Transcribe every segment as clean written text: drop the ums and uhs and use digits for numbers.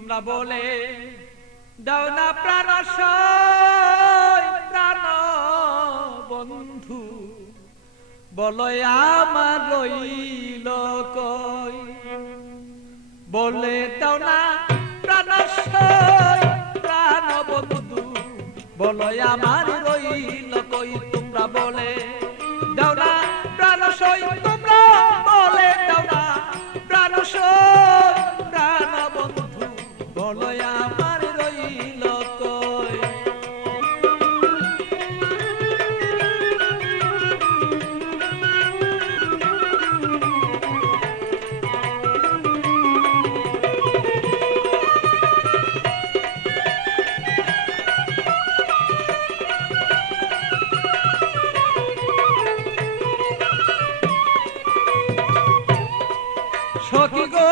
তোমরা বলে দাও না প্রাণ প্রাণ বন্ধু, বলো আমার রইল কই। বলে দাও না প্রাণ প্রাণ বন্ধু, বলো আমার রইল কই। তোমরা বলে দাও না প্রাণ তোমরা বলে দাও না প্রাণ প্রাণ বন্ধু, বলো আমার রইল কই। সখী গো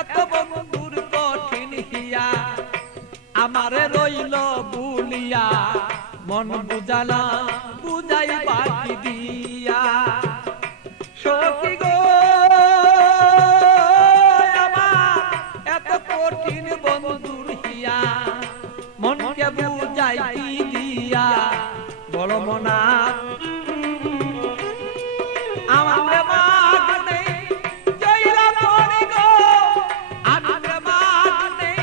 এত বন্ধুর কঠিন হিয়া, আমারে রইল বুলিয়া, মন বুঝালা বুঝাই বাকি দিয়া। সখী গো আমার এত কঠিন বন্ধুর হিয়া, মনকে বুঝাই কি দিয়া। বড় মনা আমার প্রেমাগ নেই জয়লা মরি গো, আমি প্রেমাগ নেই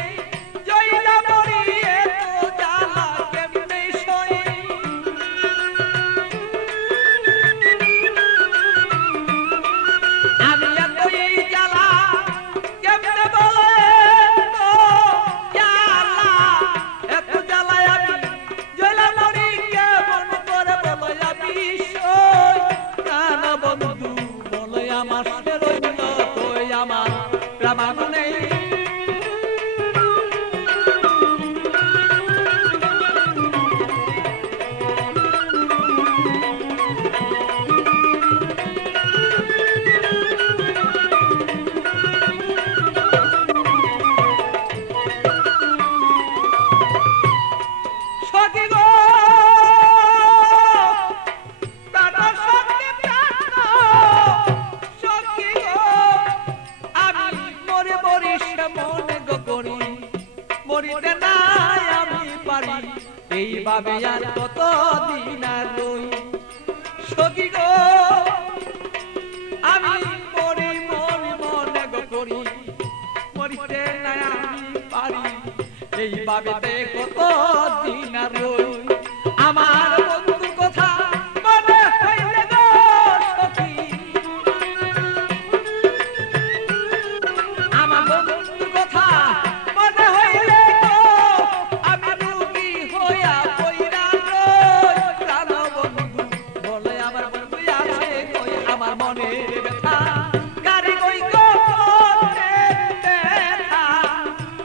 জয়লা মরি, এত জ্বালা কেমনে সই। আমি এত এই জ্বালা কেমনে বলে গো জ্বালা, এত জ্বালায় আমি জয়লা মরি, কেমন করে বলো আমি সই। বন্ধু বলে আমার রইল কই, আমার প্রাণ নেই। সখী গো মরিতে নাই আমি পারি, এইভাবে আর কত দিন আর রই। সখী গো আমি মরি মরি মনে গো করি, মরিতে নাই আমি পারি, এইভাবে কত দিন আর রই। আমার বন্ধুর কথা মনে হইলে গো সখী, আমার বন্ধুর কথা মনে হইলে গো, আমি রোগী হইয়া পইরা রই। প্রাণ বন্ধু বলে আমার বন্ধু আছে কই, আমার মনের ব্যথা কারে কই গো ব্যথা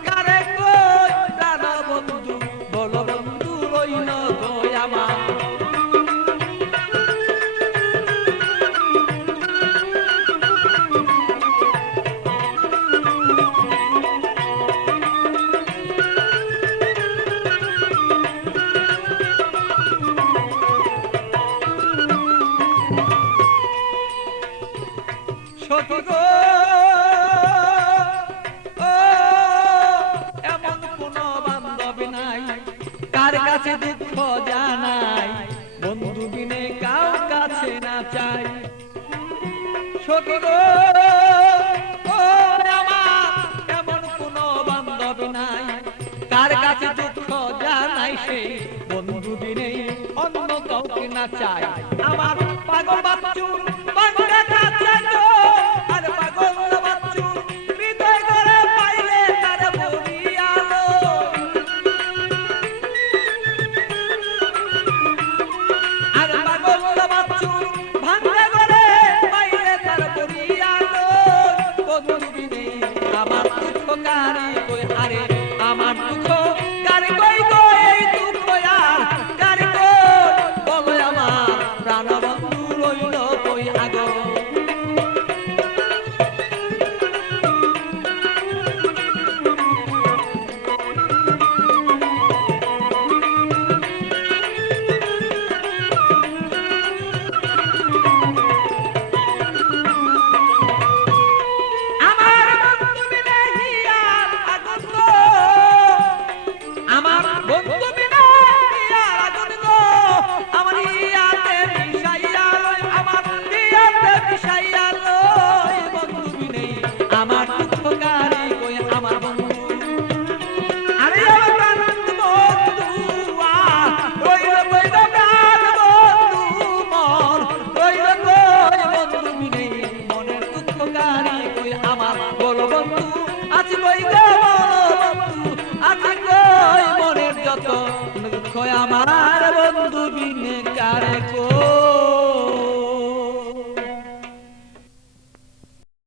কারে কই। প্রাণ বন্ধু বলো বন্ধু রইল কই আমার। সখী গো এমন কোন বান্ধবী নাই, কার কাছে দুঃখ জানাই, বন্ধু বিনে কাউ কাছে না চাই। সখী গো আমার এমন কোন বান্ধবী নাই, কার কাছে দুঃখ জানাই, সে বন্ধু বিনে অন্য কাউকে না চাই। আমার পাগল বাচ্চু